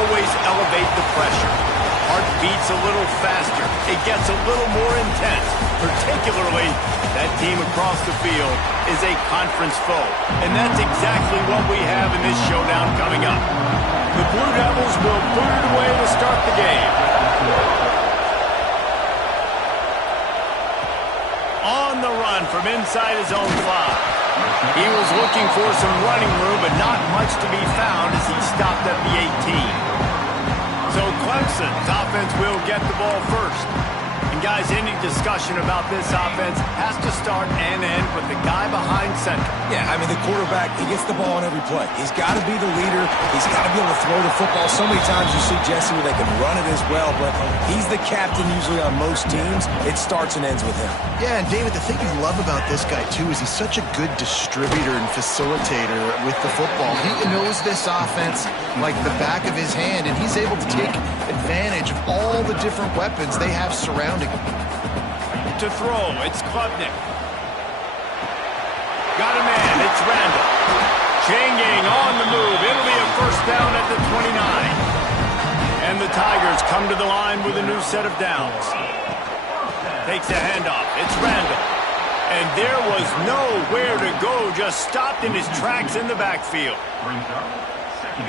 always elevate the pressure. Heart beats a little faster. It gets a little more intense. Particularly, that team across the field is a conference foe. And that's exactly what we have in this showdown coming up. The Blue Devils will boot it away to start the game. On the run from inside his own 5. He was looking for some running room, but not much to be found as he stopped at the 18. So Clemson's offense will get the ball first. And guys, any discussion about this offense has to start and end with the guy behind center. Yeah, I mean, the quarterback, he gets the ball on every play. He's got to be the leader. He's got to be able to throw the football. So many times you see Jesse where they can run it as well, but he's the captain usually on most teams. It starts and ends with him. Yeah, and David, the thing you love about this guy, too, is he's such a good distributor and facilitator with the football. He knows this offense like the back of his hand, and he's able to take advantage of all the different weapons they have surrounding him. To throw, it's Klubnik. Got a man, it's Randall. Changing on the move. It'll be a first down at the 29. And the Tigers come to the line with a new set of downs. Takes a handoff. It's Randall. And there was nowhere to go. Just stopped in his tracks in the backfield.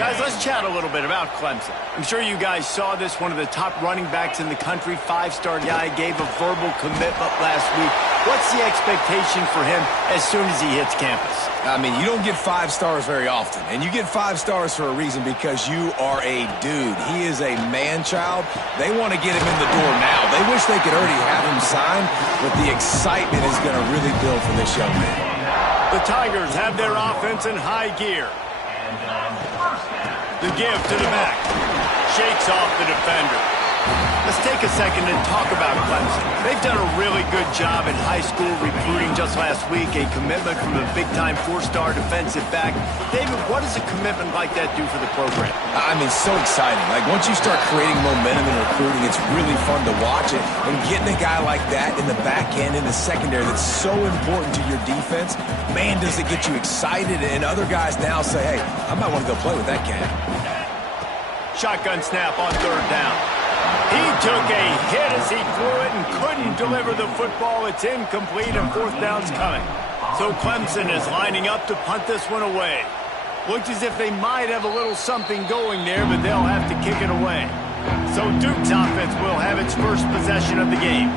Guys, let's chat a little bit about Clemson. I'm sure you guys saw this. One of the top running backs in the country, 5-star guy, gave a verbal commitment last week. What's the expectation for him as soon as he hits campus? I mean, you don't get 5 stars very often, and you get 5 stars for a reason because you are a dude. He is a man-child. They want to get him in the door now. They wish they could already have him signed, but the excitement is going to really build for this young man. The Tigers have their offense in high gear. The give to the back. Shakes off the defender. Let's take a second and talk about Clemson. They've done a really good job in high school recruiting. Just last week, a commitment from a big-time 4-star defensive back. David, what does a commitment like that do for the program? I mean, so exciting. Like, once you start creating momentum in recruiting, it's really fun to watch it. And getting a guy like that in the back end, in the secondary, that's so important to your defense, man, does it get you excited. And other guys now say, hey, I might want to go play with that cat. Shotgun snap on 3rd down. He took a hit as he threw it and couldn't deliver the football. It's incomplete and 4th down's coming. So Clemson is lining up to punt this one away. Looks as if they might have a little something going there, but they'll have to kick it away. So Duke's offense will have its first possession of the game.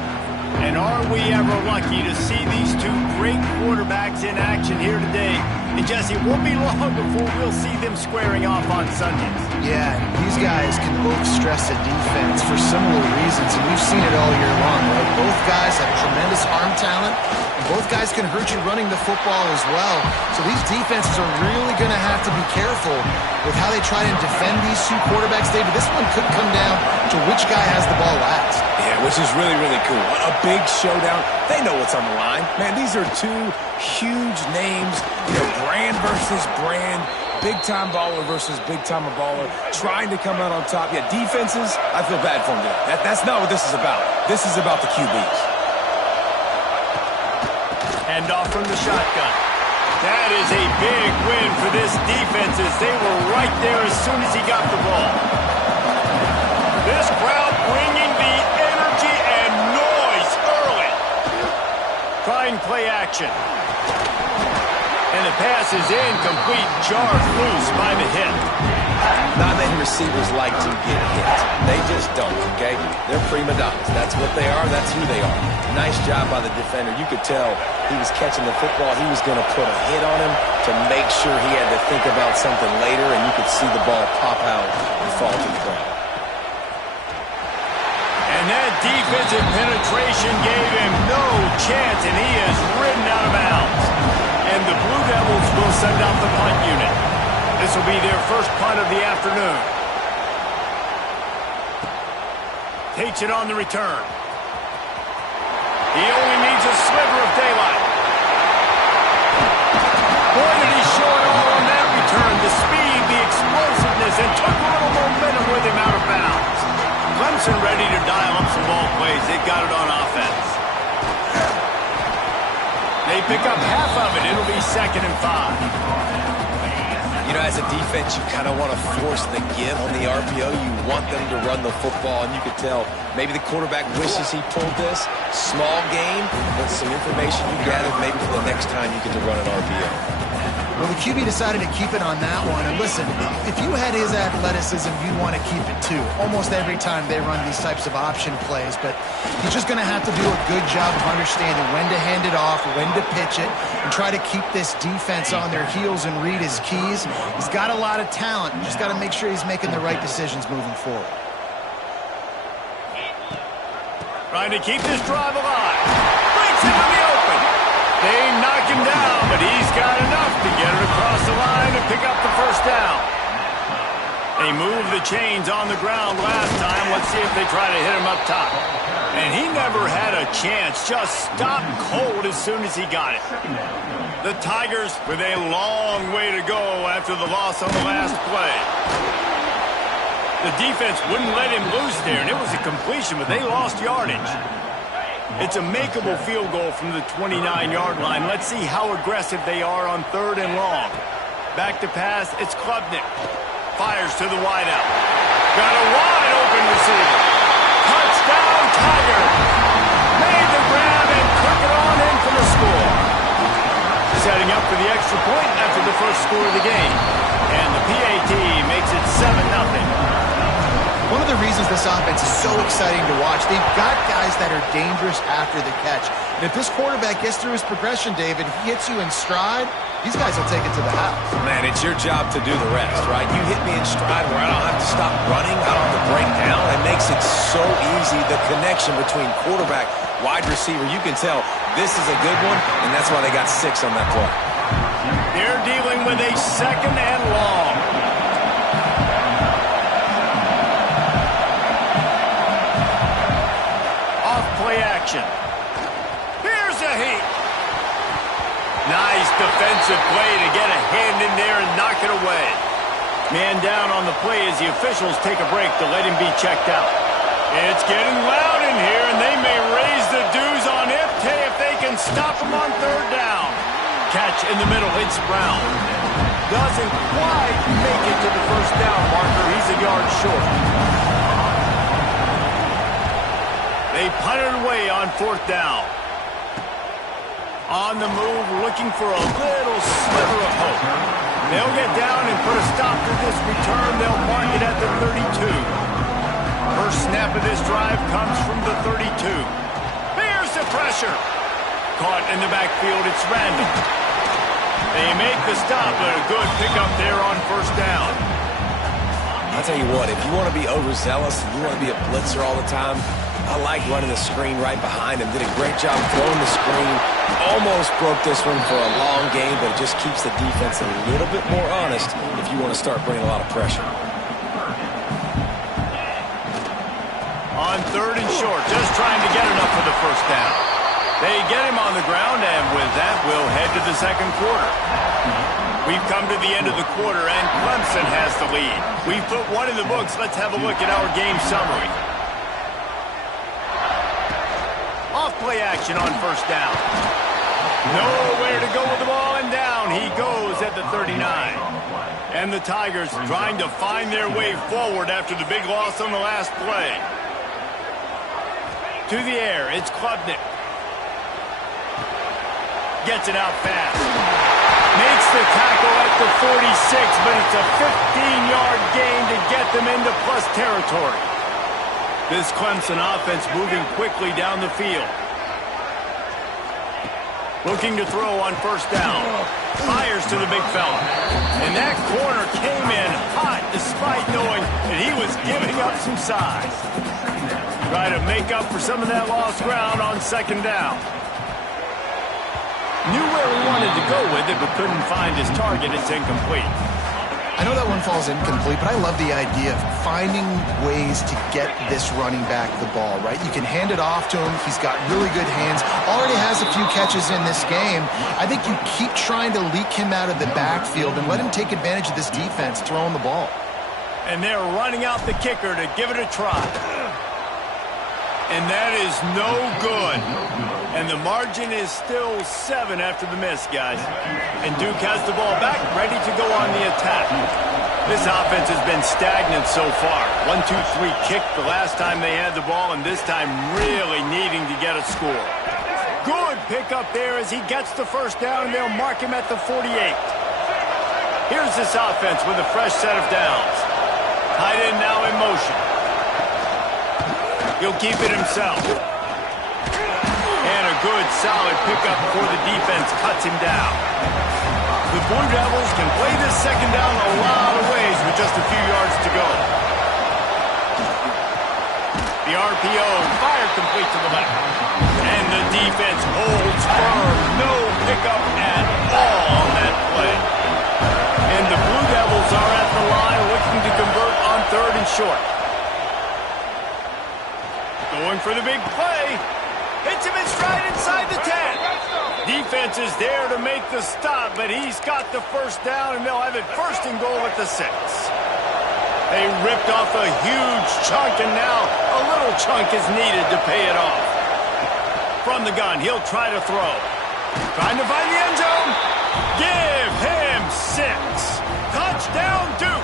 And are we ever lucky to see these two great quarterbacks in action here today? And Jesse, it won't be long before we'll see them squaring off on Sundays. Yeah, these guys can both stress a defense for similar reasons, and we've seen it all year long, right? Both guys have tremendous arm talent, and both guys can hurt you running the football as well. So these defenses are really going to have to be careful with how they try and defend these two quarterbacks. David, this one could come down to which guy has the ball last. Yeah, which is really, really cool. A big showdown. They know what's on the line. Man, these are two huge names, brand versus brand, big-time baller versus big-time baller, trying to come out on top. Yeah, defenses, I feel bad for them today. That's not what this is about. This is about the QBs. Hand off from the shotgun. That is a big win for this defense as they were right there as soon as he got the ball. This crowd bringing the energy and noise early. Trying play action. And the pass is incomplete, jarred loose by the hit. Not many receivers like to get hit. They just don't, okay? They're prima donnas. That's what they are. That's who they are. Nice job by the defender. You could tell he was catching the football. He was going to put a hit on him to make sure he had to think about something later, and you could see the ball pop out and fall to the ground. And that defensive penetration gave him no chance, and he is ridden out of bounds. And the Blue Devils will send out the punt unit. This will be their first punt of the afternoon. Takes it on the return. He only needs a sliver of daylight. Boy, did he show it all on that return. The speed, the explosiveness, and took a little momentum with him out of bounds. Clemson ready to dial up some ball plays. They've got it on offense. They pick up half of it. It'll be 2nd and 5. You know, as a defense, you kind of want to force the give on the RPO. You want them to run the football, and you could tell maybe the quarterback wishes he pulled this. Small game, but some information you gathered maybe for the next time you get to run an RPO. Well, the QB decided to keep it on that one. And listen, if you had his athleticism, you'd want to keep it too. Almost every time they run these types of option plays. But he's just going to have to do a good job of understanding when to hand it off, when to pitch it, and try to keep this defense on their heels and read his keys. He's got a lot of talent. You just got to make sure he's making the right decisions moving forward. Trying to keep this drive alive. Breaks him in the open. They knock him down, but he's got enough to get it across the line and pick up the first down. They moved the chains on the ground last time. Let's see if they try to hit him up top. And he never had a chance. Just stopped cold as soon as he got it. The Tigers with a long way to go after the loss on the last play. The defense wouldn't let him loose there, and it was a completion, but they lost yardage. It's a makeable field goal from the 29-yard line. Let's see how aggressive they are on 3rd and long. Back to pass, it's Klubnik. Fires to the wideout. Got a wide open receiver. Touchdown, Tiger. Made the grab and took it on in for the score. Setting up for the extra point after the first score of the game. And the PAT makes it 7-0. One of the reasons this offense is so exciting to watch, they've got guys that are dangerous after the catch. And if this quarterback gets through his progression, David, he hits you in stride, these guys will take it to the house. Man, it's your job to do the rest, right? You hit me in stride where I don't have to stop running, I don't have to break down. It makes it so easy, the connection between quarterback, wide receiver. You can tell this is a good one, and that's why they got 6 on that play. They're dealing with a 2nd and long. Action. Here's a heat. Nice defensive play to get a hand in there and knock it away. Man down on the play as the officials take a break to let him be checked out. It's getting loud in here, and they may raise the dues on Ipte if they can stop him on 3rd down. Catch in the middle, it's Brown. Doesn't quite make it to the first down marker. He's a yard short. They punt it away on 4th down. On the move, looking for a little sliver of hope. They'll get down and put a stop to this return. They'll mark it at the 32. First snap of this drive comes from the 32. There's the pressure. Caught in the backfield, it's Randall. They make the stop, but a good pickup there on 1st down. I'll tell you what, if you want to be overzealous and you want to be a blitzer all the time, I like running the screen right behind him. Did a great job throwing the screen. Almost broke this one for a long game, but it just keeps the defense a little bit more honest if you want to start bringing a lot of pressure. On 3rd and short, just trying to get enough for the first down. They get him on the ground, and with that, we'll head to the 2nd quarter. We've come to the end of the quarter, and Clemson has the lead. We've put one in the books. Let's have a look at our game summary. Off-play action on 1st down. Nowhere to go with the ball, and down he goes at the 39. And the Tigers trying to find their way forward after the big loss on the last play. To the air, it's Klubnik. Gets it out fast. Makes the tackle at the 46, but it's a 15-yard gain to get them into plus territory. This Clemson offense moving quickly down the field. Looking to throw on 1st down. Fires to the big fella. And that corner came in hot despite knowing that he was giving up some size. Try to make up for some of that lost ground on 2nd down. Knew where he wanted to go with it, but couldn't find his target. It's incomplete. I know that one falls incomplete, but I love the idea of finding ways to get this running back the ball, right? You can hand it off to him. He's got really good hands. Already has a few catches in this game. I think you keep trying to leak him out of the backfield and let him take advantage of this defense throwing the ball. And they're running out the kicker to give it a try. And that is no good. And the margin is still 7 after the miss, guys. And Duke has the ball back, ready to go on the attack. This offense has been stagnant so far. 1, 2, 3 kick the last time they had the ball, and this time really needing to get a score. Good pickup there as he gets the first down, and they'll mark him at the 48. Here's this offense with a fresh set of downs. Tight end now in motion. He'll keep it himself. And a good, solid pickup before the defense cuts him down. The Blue Devils can play this second down a lot of ways with just a few yards to go. The RPO, fire complete to the left. And the defense holds firm. No pickup at all on that play. And the Blue Devils are at the line looking to convert on 3rd and short. Going for the big play. Hits him in stride inside the 10. Defense is there to make the stop, but he's got the first down, and they'll have it 1st and goal at the 6. They ripped off a huge chunk, and now a little chunk is needed to pay it off. From the gun, he'll try to throw. Trying to find the end zone. Give him 6. Touchdown, Duke.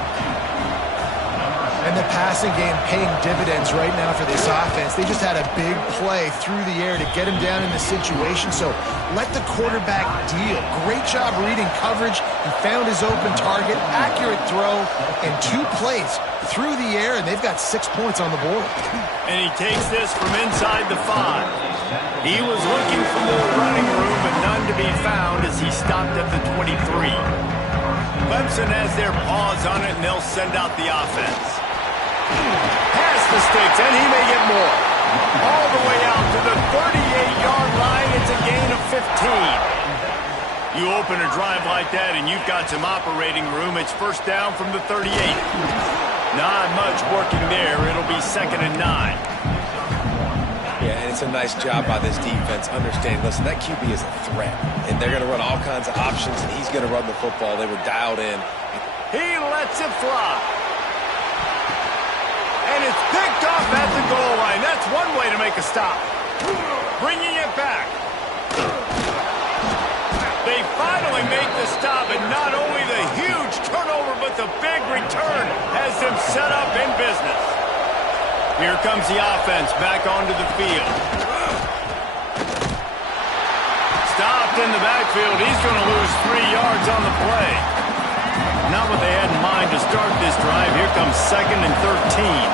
And the passing game paying dividends right now for this offense. They just had a big play through the air to get him down in the situation. So let the quarterback deal. Great job reading coverage. He found his open target, accurate throw, and 2 plays through the air, and they've got 6 points on the board. And he takes this from inside the 5. He was looking for more running room, but none to be found as he stopped at the 23. Clemson has their paws on it, and they'll send out the offense. Past the sticks, and he may get more. All the way out to the 38-yard line. It's a gain of 15. You open a drive like that, and you've got some operating room. It's 1st down from the 38. Not much working there. It'll be 2nd and 9. Yeah, and it's a nice job by this defense. Understand, listen, that QB is a threat, and they're going to run all kinds of options, and he's going to run the football. They were dialed in. He lets it fly. And it's picked off at the goal line. That's one way to make a stop. Bringing it back. They finally make the stop, and not only the huge turnover, but the big return has them set up in business. Here comes the offense back onto the field. Stopped in the backfield. He's going to lose 3 yards on the play. Not what they had in mind to start this drive. Here comes 2nd and 13.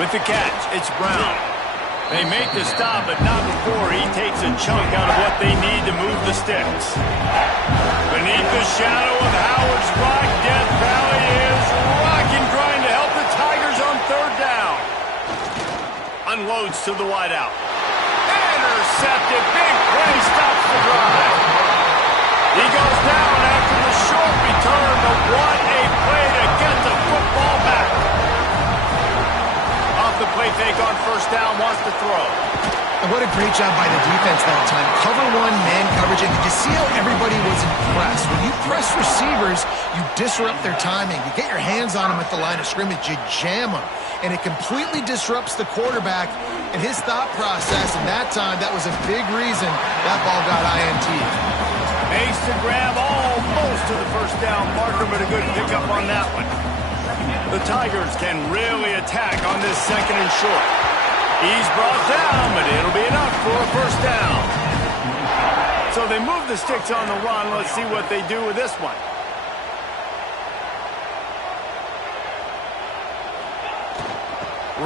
With the catch, it's Brown. They make the stop, but not before he takes a chunk out of what they need to move the sticks. Beneath the shadow of Howard's Rock, Death Valley is rocking, trying to help the Tigers on 3rd down. Unloads to the wideout. Intercepted. Big play stops the drive. He goes down after the short return, but what a play to get the football back. Off the play fake on 1st down, wants to throw. And what a great job by the defense that time. Cover 1, man coverage, and did you see how everybody was impressed? When you press receivers, you disrupt their timing. You get your hands on them at the line of scrimmage, you jam them, and it completely disrupts the quarterback and his thought process, and that time, that was a big reason that ball got INT. Makes the grab almost to the 1st down marker, but a good pickup on that one. The Tigers can really attack on this 2nd and short. He's brought down, but it'll be enough for a 1st down. So they move the sticks on the run. Let's see what they do with this one.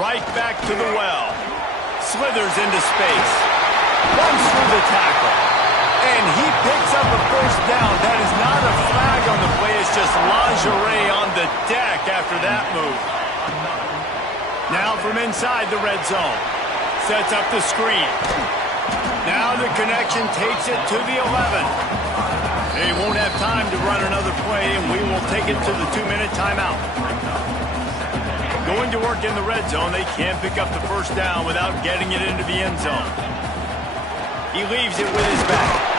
Right back to the well. Slithers into space. Runs through the tackle. And he picks up a 1st down. That is not a flag on the play. It's just lingerie on the deck after that move. Now from inside the red zone. Sets up the screen. Now the connection takes it to the 11. They won't have time to run another play, and we will take it to the 2-minute timeout. Going to work in the red zone, they can't pick up the 1st down without getting it into the end zone. He leaves it with his back.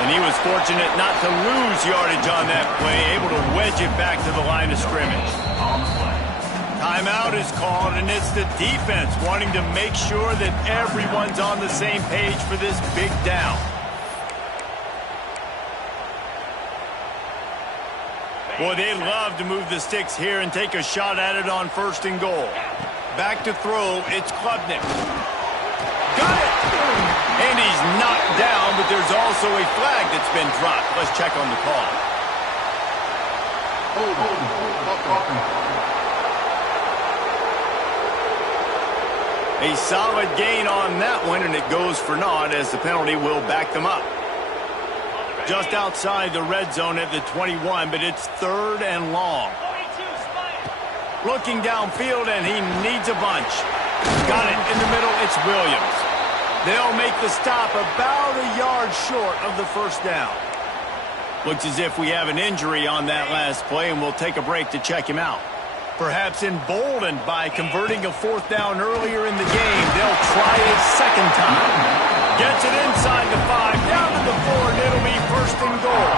And he was fortunate not to lose yardage on that play, able to wedge it back to the line of scrimmage. Timeout is called, and it's the defense wanting to make sure that everyone's on the same page for this big down. Boy, they'd love to move the sticks here and take a shot at it on 1st and goal. Back to throw, it's Klubnik. Got it! And he's knocked down, but there's also a flag that's been dropped. Let's check on the call. A solid gain on that one, and it goes for naught as the penalty will back them up. Just outside the red zone at the 21, but it's 3rd and long. Looking downfield, and he needs a bunch. Got it in the middle, it's Williams. They'll make the stop about a yard short of the 1st down. Looks as if we have an injury on that last play, and we'll take a break to check him out. Perhaps emboldened by converting a 4th down earlier in the game, they'll try a 2nd time. Gets it inside the 5, down to the 4, and it'll be 1st and goal.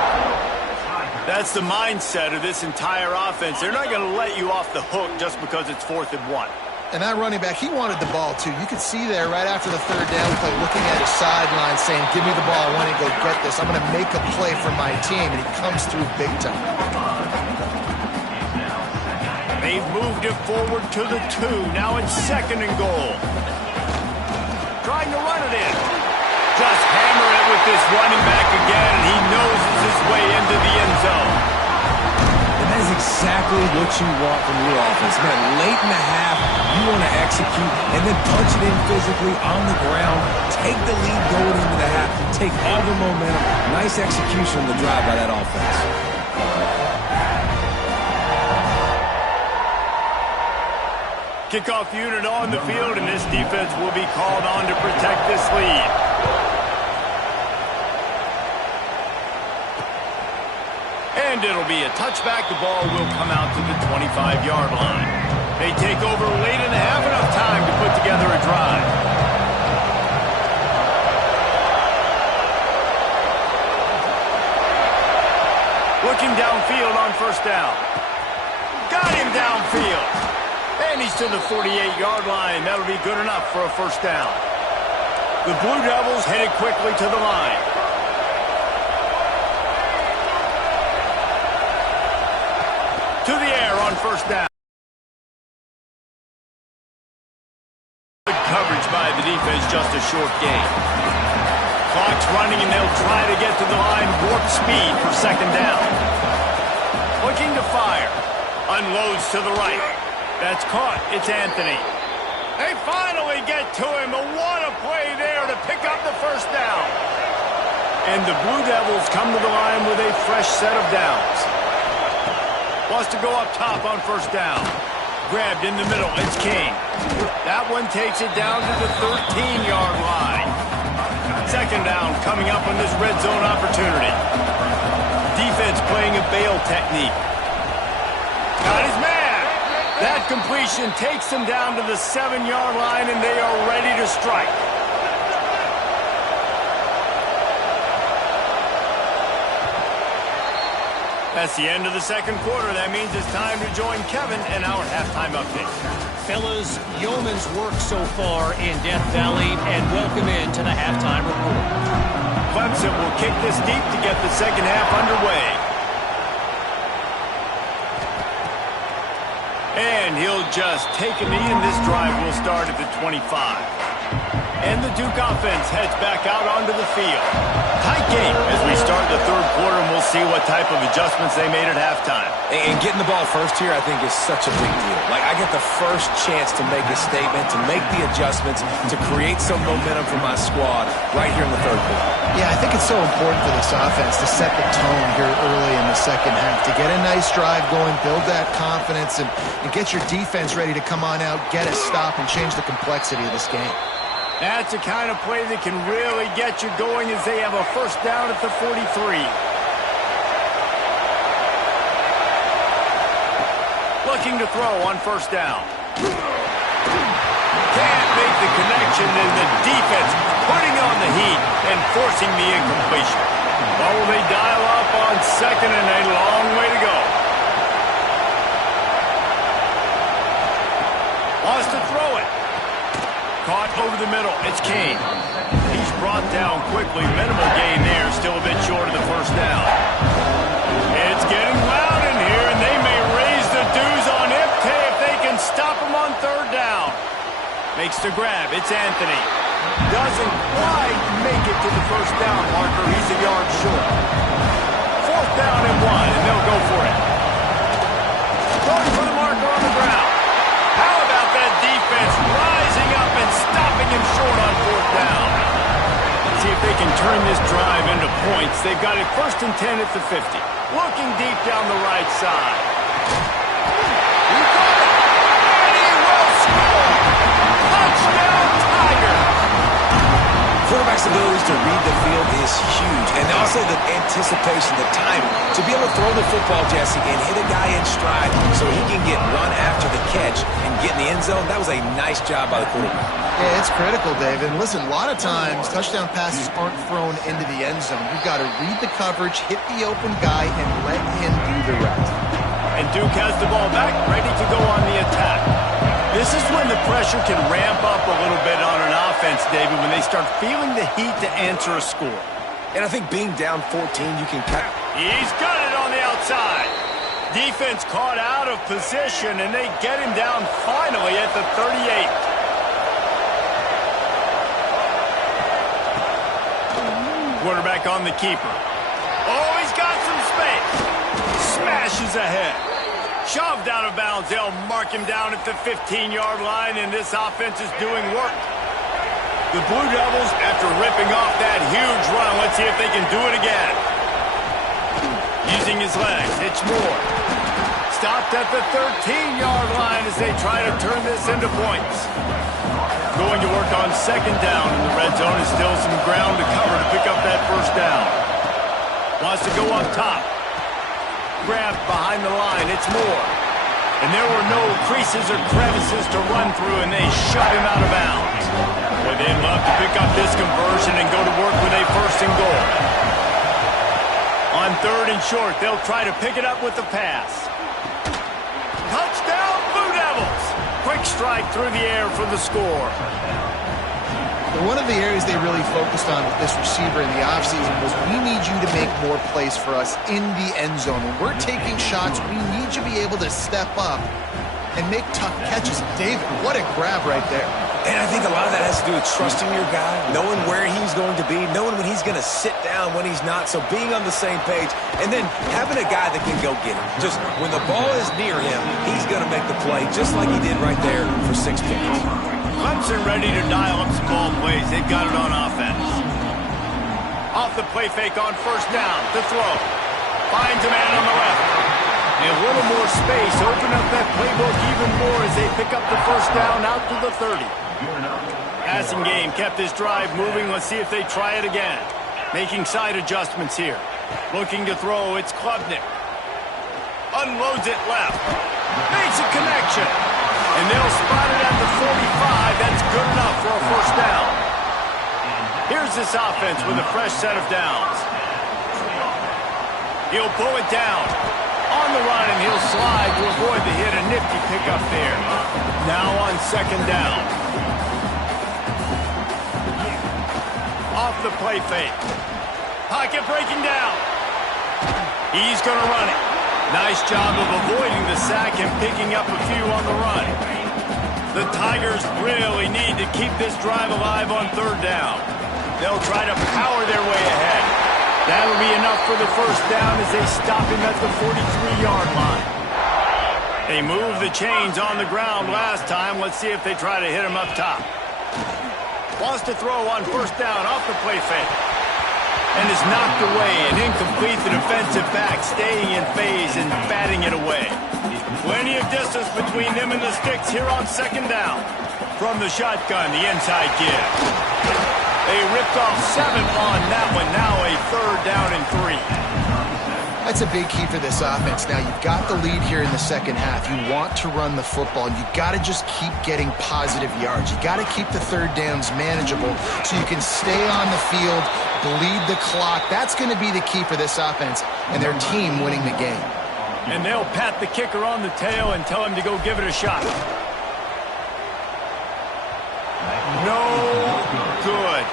That's the mindset of this entire offense. They're not going to let you off the hook just because it's 4th and 1. And that running back, he wanted the ball, too. You could see there right after the 3rd down play, looking at his sideline, saying, give me the ball. I want to go get this. I'm going to make a play for my team. And he comes through big time. They've moved it forward to the 2. Now it's 2nd and goal. Trying to run it in. Just hammer it with this running back again, and he noses his way into the end zone. And that is exactly what you want from your offense. Man, late in the half, you want to execute and then punch it in physically on the ground. Take the lead going into the half. Take all the momentum. Nice execution on the drive by that offense. Kickoff unit on the field, and this defense will be called on to protect this lead. And it'll be a touchback. The ball will come out to the 25-yard line. They take over late and have enough time to put together a drive. Looking downfield on 1st down. Got him downfield. And he's to the 48-yard line. That'll be good enough for a 1st down. The Blue Devils headed quickly to the line. To the air on 1st down. Good coverage by the defense, just a short gain. Clock's running, and they'll try to get to the line. Warp speed for 2nd down. Looking to fire. Unloads to the right. That's caught. It's Anthony. They finally get to him, but what a play there to pick up the 1st down. And the Blue Devils come to the line with a fresh set of downs. Wants to go up top on 1st down. Grabbed in the middle. It's King. That one takes it down to the 13-yard line. 2nd down coming up on this red zone opportunity. Defense playing a bail technique. Got his man. That completion takes them down to the 7-yard line, and they are ready to strike. That's the end of the 2nd quarter. That means it's time to join Kevin and our halftime update. Fellas, yeoman's work so far in Death Valley, and welcome in to the halftime report. Clemson will kick this deep to get the 2nd half underway. And he'll just take a knee, and this drive will start at the 25. And the Duke offense heads back out onto the field. Tight game as we start the 3rd quarter, and we'll see what type of adjustments they made at halftime. And getting the ball first here, I think, is such a big deal. Like, I get the first chance to make a statement, to make the adjustments, to create some momentum for my squad right here in the 3rd quarter. Yeah, I think it's so important for this offense to set the tone here early in the 2nd half, to get a nice drive going, build that confidence, and get your defense ready to come on out, get a stop, and change the complexity of this game. That's the kind of play that can really get you going as they have a 1st down at the 43. Looking to throw on 1st down. Can't make the connection, and the defense putting on the heat and forcing the incompletion. Oh, they dial up on 2nd, and a long way to go. Wants to throw it. Caught over the middle. It's Kane. He's brought down quickly. Minimal gain there. Still a bit short of the first down. It's getting loud in here, and they may raise the dues on Ipte if they can stop him on third down. Makes the grab. It's Anthony. Doesn't quite make it to the first down marker. He's a yard short. Fourth down and 1, and they'll go for it. Going for the marker on the ground. How about that defense rising up and stopping him short on fourth down? See if they can turn this drive into points. They've got it 1st and 10 at the 50. Looking deep down the right side. He caught it, and he will score. Touchdown, Tiger. Quarterback's abilities to read the field is huge, and also the anticipation, the timing. To be able to throw the football, Jesse, and hit a guy in stride so he can get run after the catch and get in the end zone, that was a nice job by the quarterback. Yeah, it's critical, David. And listen, a lot of times, touchdown passes aren't thrown into the end zone. You've got to read the coverage, hit the open guy, and let him do the rest. And Duke has the ball back, ready to go on the attack. This is when the pressure can ramp up a little bit on an offense, David, when they start feeling the heat to answer a score. And I think being down 14, you can cut. He's got it on the outside. Defense caught out of position, and they get him down finally at the 38. Quarterback on the keeper. Oh, he's got some space. Smashes ahead. Shoved out of bounds. They'll mark him down at the 15-yard line, and this offense is doing work. The Blue Devils, after ripping off that huge run, let's see if they can do it again. Using his legs, it's Moore. Stopped at the 13-yard line as they try to turn this into points. Going to work on second down in the red zone, and still some ground to cover to pick up that first down. Wants to go up top. Grabbed behind the line, it's Moore. And there were no creases or crevices to run through, and they shut him out of bounds. Well, they'd love to pick up this conversion and go to work with a 1st and goal. On 3rd and short, they'll try to pick it up with the pass. Touchdown, Blue Devils! Quick strike through the air for the score. One of the areas they really focused on with this receiver in the offseason was we need you to make more plays for us in the end zone. When we're taking shots, we need you to be able to step up and make tough catches. David, what a grab right there. And I think a lot of that has to do with trusting your guy, knowing where he's going to be, knowing when he's going to sit down, when he's not. So being on the same page, and then having a guy that can go get it. Just when the ball is near him, he's going to make the play, just like he did right there for 6 points. Clemson ready to dial up some ball plays. They've got it on offense. Off the play fake on 1st down. To throw. Finds a man on the left. And a little more space. Open up that playbook even more as they pick up the 1st down out to the 30. Passing game kept this drive moving. Let's see if they try it again. Making side adjustments here. Looking to throw. It's Klubnik. Unloads it left. Makes a connection. And they'll spot it at the 45. That's good enough for a 1st down. Here's this offense with a fresh set of downs. He'll pull it down. On the run, and he'll slide to avoid the hit. A nifty pickup there. Now on 2nd down. Off the play fake. Pocket breaking down. He's going to run it. Nice job of avoiding the sack and picking up a few on the run. The Tigers really need to keep this drive alive on 3rd down. They'll try to power their way ahead. That'll be enough for the 1st down as they stop him at the 43-yard line. They moved the chains on the ground last time. Let's see if they try to hit him up top. Wants to throw on 1st down off the play fake. And is knocked away and incomplete. The defensive back staying in phase and batting it away. Plenty of distance between them and the sticks here on 2nd down. From the shotgun, the inside give. They ripped off 7 on that one. Now a 3rd down and 3. That's a big key for this offense. Now, you've got the lead here in the second half. You want to run the football. You've got to just keep getting positive yards. You've got to keep the 3rd downs manageable so you can stay on the field, bleed the clock. That's going to be the key for this offense and their team winning the game. And they'll pat the kicker on the tail and tell him to go give it a shot. No good.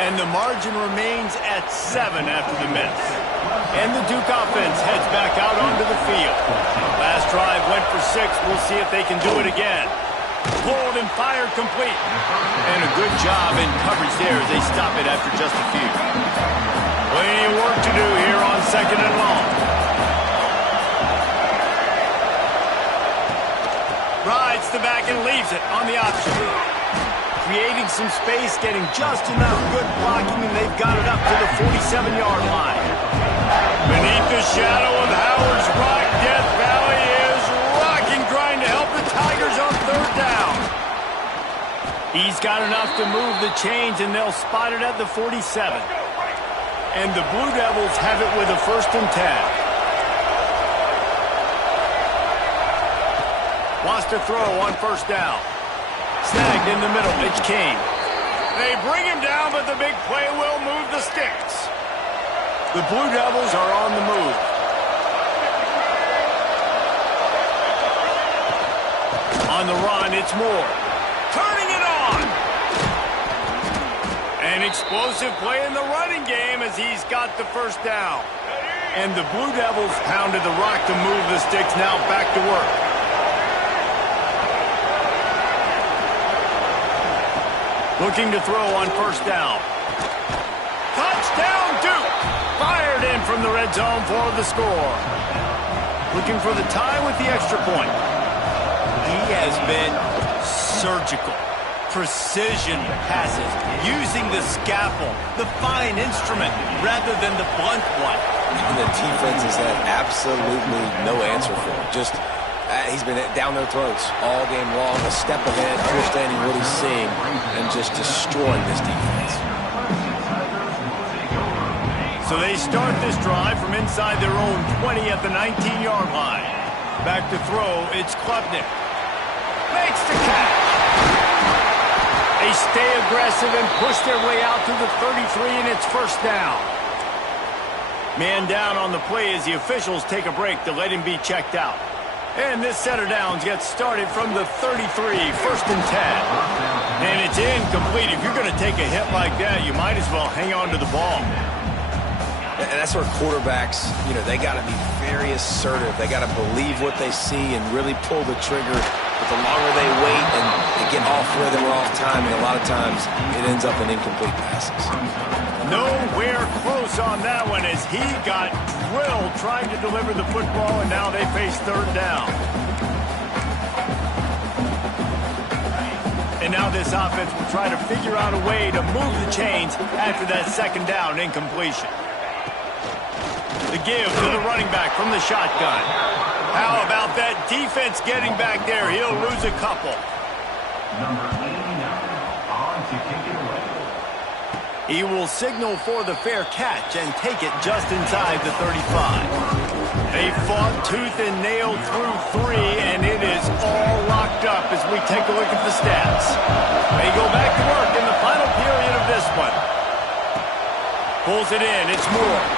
And the margin remains at 7 after the miss. And the Duke offense heads back out onto the field. Last drive went for 6. We'll see if they can do it again. Pulled and fired complete. And a good job in coverage there as they stop it after just a few. Plenty of work to do here on 2nd and long. Rides the back and leaves it on the option. Creating some space, getting just enough good blocking, and they've got it up to the 47-yard line. Beneath the shadow of Howard's Rock, Death Valley is rocking, trying to help the Tigers on 3rd down. He's got enough to move the chains, and they'll spot it at the 47. And the Blue Devils have it with a 1st and 10. Wants to throw on 1st down. Snagged in the middle. It's King. They bring him down, but the big play will move the sticks. The Blue Devils are on the move. On the run, it's Moore. Turning it on. An explosive play in the running game as he's got the 1st down. And the Blue Devils pounded the rock to move the sticks. Now back to work. Looking to throw on 1st down. Touchdown, Duke! Fired in from the red zone for the score. Looking for the tie with the extra point. He has been surgical. Precision passes, using the scalpel, the fine instrument, rather than the blunt one. And the defense has had absolutely no answer for him. Just he's been down their throats all game long, a step ahead, understanding what he's seeing, and just destroying this defense. So they start this drive from inside their own 20 at the 19-yard line. Back to throw, it's Klubnik. Makes the catch. They stay aggressive and push their way out to the 33, and it's 1st down. Man down on the play as the officials take a break to let him be checked out. And this set of downs gets started from the 33, 1st and 10. And it's incomplete. If you're going to take a hit like that, you might as well hang on to the ball. And that's where quarterbacks, they got to be very assertive. They got to believe what they see and really pull the trigger. But the longer they wait and they get off rhythm or off time, and a lot of times it ends up in incomplete passes. Nowhere close on that one as he got drilled trying to deliver the football, and now they face 3rd down. And now this offense will try to figure out a way to move the chains after that 2nd down incompletion. The give to the running back from the shotgun. How about that defense getting back there? He'll lose a couple. Number 89 on to kick it away. He will signal for the fair catch and take it just inside the 35. They fought tooth and nail through 3, and it is all locked up as we take a look at the stats. They go back to work in the final period of this one. Pulls it in. It's Moore.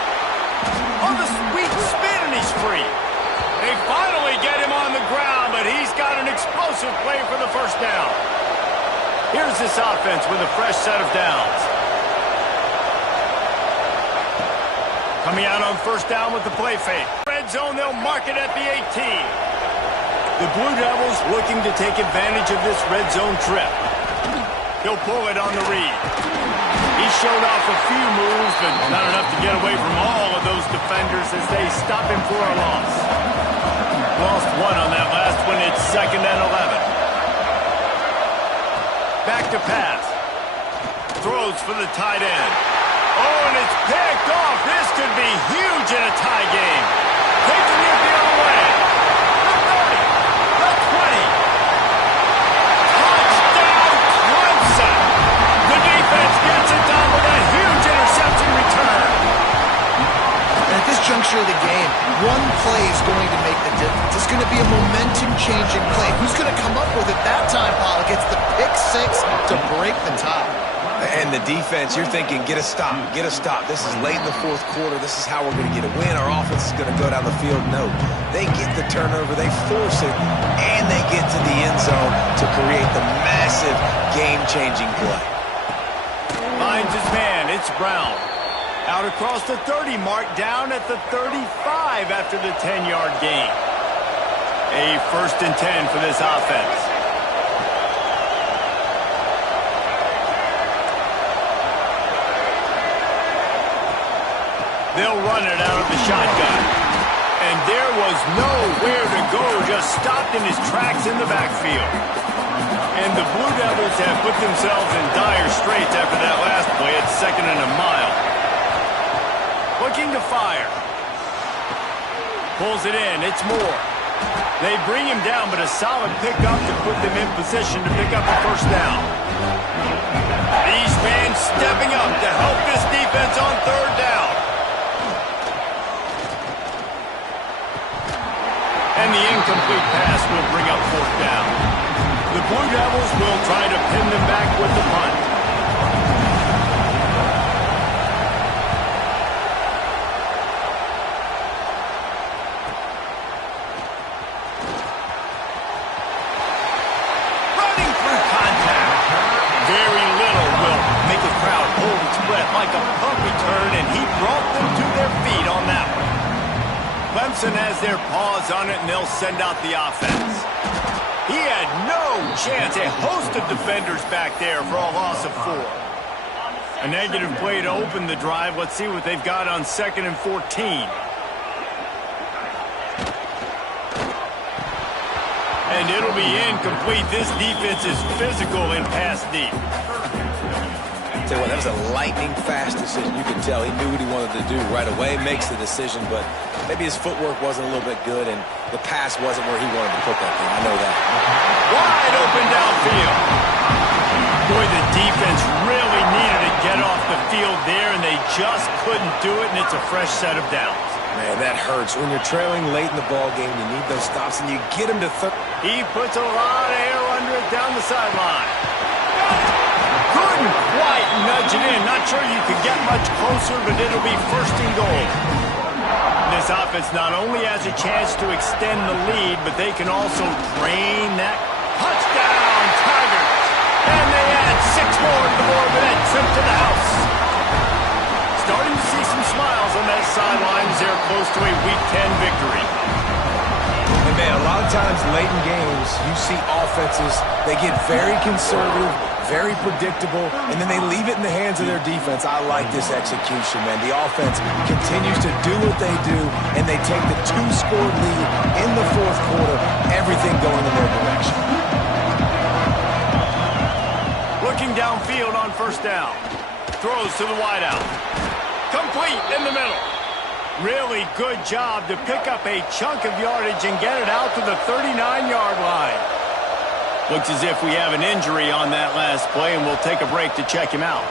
On the sweet spin, and he's free. They finally get him on the ground, but he's got an explosive play for the 1st down. Here's this offense with a fresh set of downs. Coming out on 1st down with the play fake. Red zone, they'll mark it at the 18. The Blue Devils looking to take advantage of this red zone trip. He'll pull it on the read. He showed off a few moves, but not enough to get away from all of those defenders as they stop him for a loss. Lost 1 on that last one. It's 2nd and 11. Back to pass. Throws for the tight end. Oh, and it's picked off. This could be huge in a tie game. Taking it the other way. The 30. The 20. Touchdown, Clemson. The defense gets it done with a huge interception return. And at this juncture of the game, one play is going to make the difference. It's going to be a momentum-changing play. Who's going to come up with it that time, Paul? Gets the pick 6 to break the tie. And the defense, you're thinking, get a stop, get a stop. This is late in the fourth quarter. This is how we're going to get a win. Our offense is going to go down the field. No, they get the turnover, they force it, and they get to the end zone to create the massive game-changing play. Finds his man. It's Brown. Out across the 30 mark, down at the 35 after the 10-yard gain. A 1st and 10 for this offense. They'll run it out of the shotgun. And there was nowhere to go, just stopped in his tracks in the backfield. And the Blue Devils have put themselves in dire straits after that last play at 2nd and a mile. Looking to fire. Pulls it in, it's Moore. They bring him down, but a solid pickup to put them in position to pick up a 1st down. These fans stepping up to help this defense on 3rd down. And the incomplete pass will bring up 4th down. The Blue Devils will try to pin them back with the punt. Running through contact. Very little will make a crowd hold its breath like a punt return, and he brought them to their feet on that one. Clemson has their paws on it, and they'll send out the offense. He had no chance. A host of defenders back there for a loss of 4. A negative play to open the drive. Let's see what they've got on 2nd and 14. And it'll be incomplete. This defense is physical in pass deep. Tell you what, that was a lightning-fast decision. You could tell he knew what he wanted to do right away, makes the decision, but maybe his footwork wasn't a little bit good, and the pass wasn't where he wanted to put that thing. I know that. Wide open downfield. Boy, the defense really needed to get off the field there, and they just couldn't do it, and it's a fresh set of downs. Man, that hurts. When you're trailing late in the ball game, you need those stops, and you get him to third. He puts a lot of air under it down the sideline. Couldn't quite nudge it in. Not sure you could get much closer, but it'll be 1st and goal. This offense not only has a chance to extend the lead, but they can also drain that. Touchdown, Tigers! And they add 6 more to the board with that trip to the house. Starting to see some smiles on that sideline as they're close to a Week 10 victory. And man, a lot of times late in games, you see offenses, they get very conservative, very predictable, and then they leave it in the hands of their defense. I like this execution, man. The offense continues to do what they do, and they take the 2-score lead in the 4th quarter, everything going in their direction. Looking downfield on 1st down. Throws to the wideout. Complete in the middle. Really good job to pick up a chunk of yardage and get it out to the 39-yard line. Looks as if we have an injury on that last play, and we'll take a break to check him out.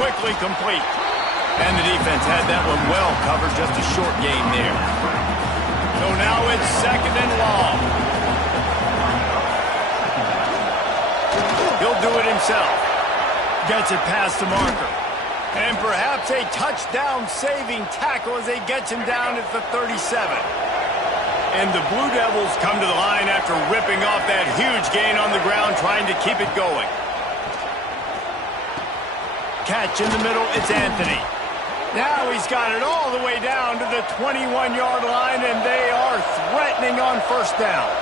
Quickly complete. And the defense had that one well covered, just a short gain there. So now it's 2nd and long. He'll do it himself. Gets it past the marker. And perhaps a touchdown-saving tackle as he gets him down at the 37. And the Blue Devils come to the line after ripping off that huge gain on the ground, trying to keep it going. Catch in the middle, it's Anthony. Now he's got it all the way down to the 21-yard line, and they are threatening on 1st down.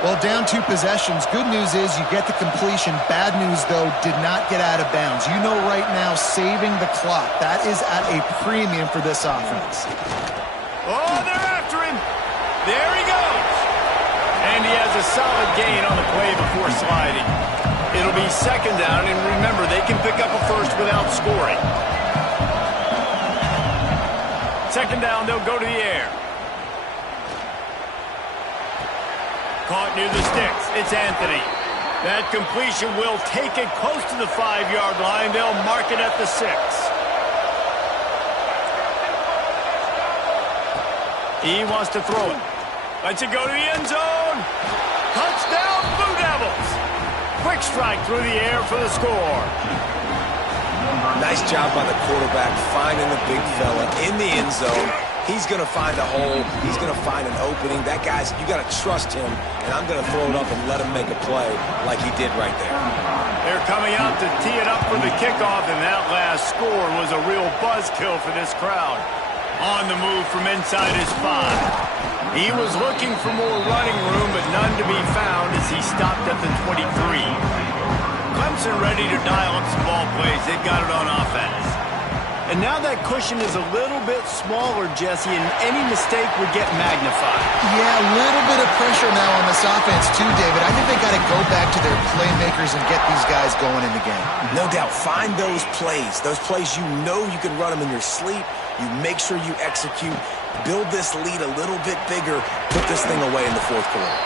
Well, down 2 possessions. Good news is you get the completion. Bad news, though, did not get out of bounds. You know right now, saving the clock. That is at a premium for this offense. Oh, they're after him. There he goes. And he has a solid gain on the play before sliding. It'll be 2nd down, and remember, they can pick up a 1st without scoring. 2nd down, they'll go to the air. Caught near the sticks. It's Anthony. That completion will take it close to the 5-yard line. They'll mark it at the 6. He wants to throw it. Lets it go to the end zone. Touchdown, Blue Devils. Quick Quarterback strike through the air for the score. Nice job by the quarterback finding the big fella in the end zone. He's going to find a hole. He's going to find an opening. That guy's, you got to trust him, and I'm going to throw it up and let him make a play like he did right there. They're coming out to tee it up for the kickoff, and that last score was a real buzzkill for this crowd. On the move from inside his 5. He was looking for more running room, but none to be found as he stopped at the 23. Clemson ready to dial up some ball plays. They've got it on offense. And now that cushion is a little bit smaller, Jesse, and any mistake would get magnified. Yeah, a little bit of pressure now on this offense too, David. I think they got to go back to their playmakers and get these guys going in the game. No doubt. Find those plays you know you can run them in your sleep. You make sure you execute. Build this lead a little bit bigger. Put this thing away in the fourth quarter.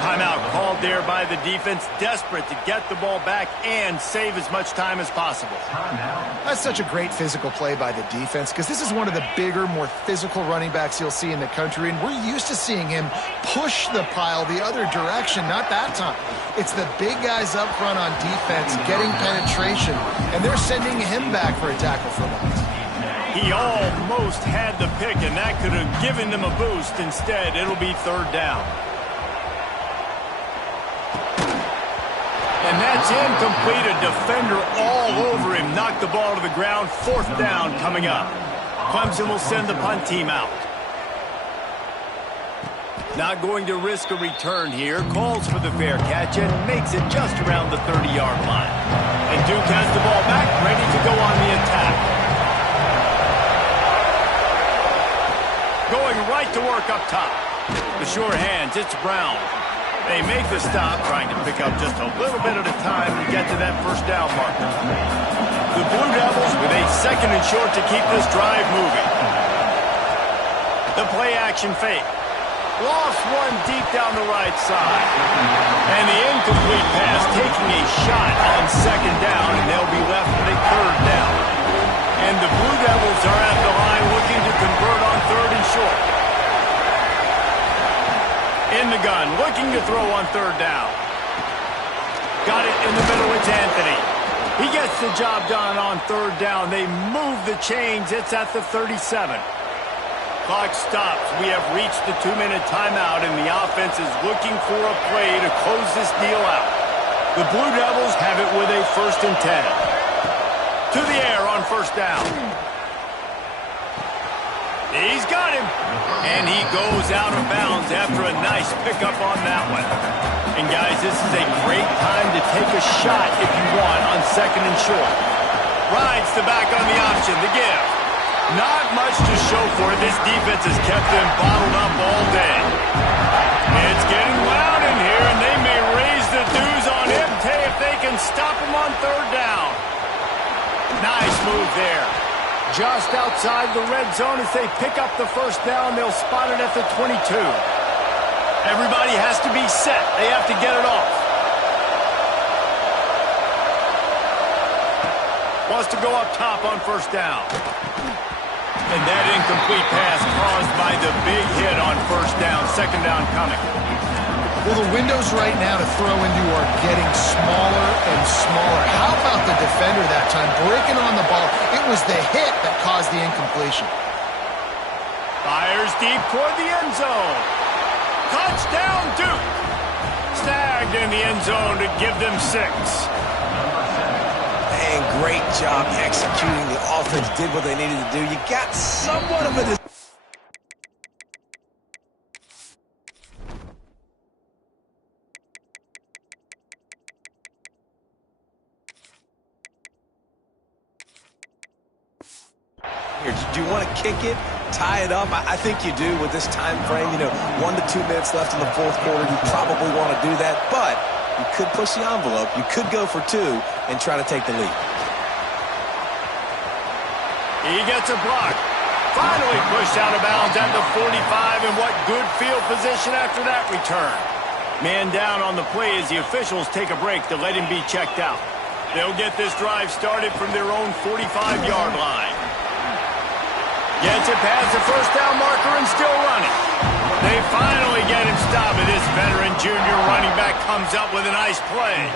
Timeout called there by the defense, desperate to get the ball back and save as much time as possible. That's such a great physical play by the defense because this is one of the bigger, more physical running backs you'll see in the country, and we're used to seeing him push the pile the other direction. Not that time. It's the big guys up front on defense getting penetration, and they're sending him back for a tackle for loss. He almost had the pick, and that could have given them a boost. Instead, it'll be third down. And that's incomplete. A defender all over him. Knocked the ball to the ground. Fourth down coming up. Clemson will send the punt team out. Not going to risk a return here. Calls for the fair catch and makes it just around the 30-yard line. And Duke has the ball back, ready to go on the attack. Going right to work up top. The sure hands, it's Brown. They make the stop, trying to pick up just a little bit at a time to get to that first down marker. The Blue Devils with a second and short to keep this drive moving. The play action fake. Lost one deep down the right side. And the incomplete pass taking a shot on second down, and they'll be left with a third down. And the Blue Devils are at the line looking to convert on third and short. In the gun, looking to throw on third down. Got it in the middle, it's Anthony. He gets the job done on third down. They move the chains, it's at the 37. Clock stops. We have reached the 2-minute timeout, and the offense is looking for a play to close this deal out. The Blue Devils have it with a 1st and 10. To the air on first down. He's got him. And he goes out of bounds after a nice pickup on that one. And guys, this is a great time to take a shot if you want on second and short. Rides the back on the option, the give. Not much to show for it. This defense has kept them bottled up all day. It's getting loud in here, and they may raise the dues on Imte if they can stop him on third down. Nice move there. Just outside the red zone as they pick up the first down. They'll spot it at the 22. Everybody has to be set. They have to get it off. Wants to go up top on first down. And that incomplete pass caused by the big hit on first down. Second down coming. Well, the windows right now to throw into are getting smaller and smaller. How about the defender that time breaking on the ball? It was the hit that caused the incompletion. Fires deep toward the end zone. Touchdown, Duke. Snagged in the end zone to give them 6. And great job executing. The offense did what they needed to do. You got somewhat of a... Do you want to kick it, tie it up? I think you do with this time frame. 1 to 2 minutes left in the fourth quarter. You probably want to do that, but you could push the envelope. You could go for 2 and try to take the lead. He gets a block. Finally pushed out of bounds at the 45, and what good field position after that return. Man down on the play as the officials take a break to let him be checked out. They'll get this drive started from their own 45-yard line. Gets it past the first down marker and still running. They finally get him stopped, and this veteran junior running back comes up with a nice play.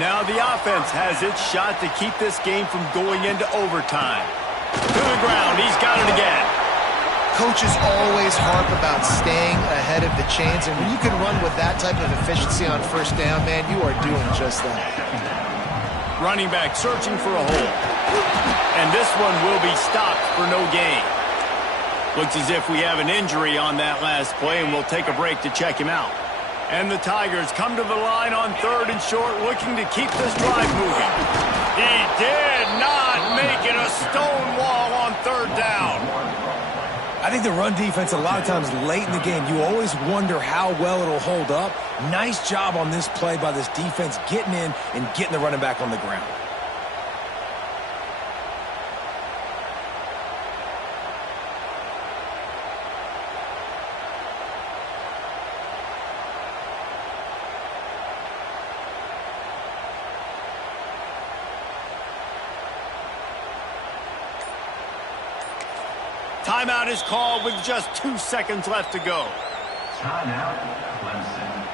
Now the offense has its shot to keep this game from going into overtime. To the ground, he's got it again. Coaches always harp about staying ahead of the chains, and when you can run with that type of efficiency on first down, man, you are doing just that. Running back searching for a hole. And this one will be stopped for no gain. Looks as if we have an injury on that last play, and we'll take a break to check him out. And the Tigers come to the line on 3rd and short, looking to keep this drive moving. He did not make it a stone wall on 3rd down. I think the run defense, a lot of times late in the game, you always wonder how well it'll hold up. Nice job on this play by this defense, getting in and getting the running back on the ground. Timeout is called with just 2 seconds left to go. Timeout, Clemson.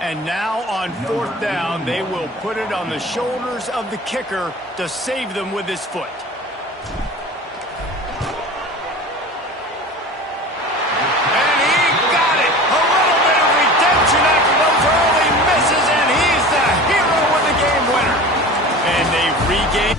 And now on 4th down, they will put it on the shoulders of the kicker to save them with his foot. And he got it! A little bit of redemption after those early misses, and he's the hero with the game winner. And they regain...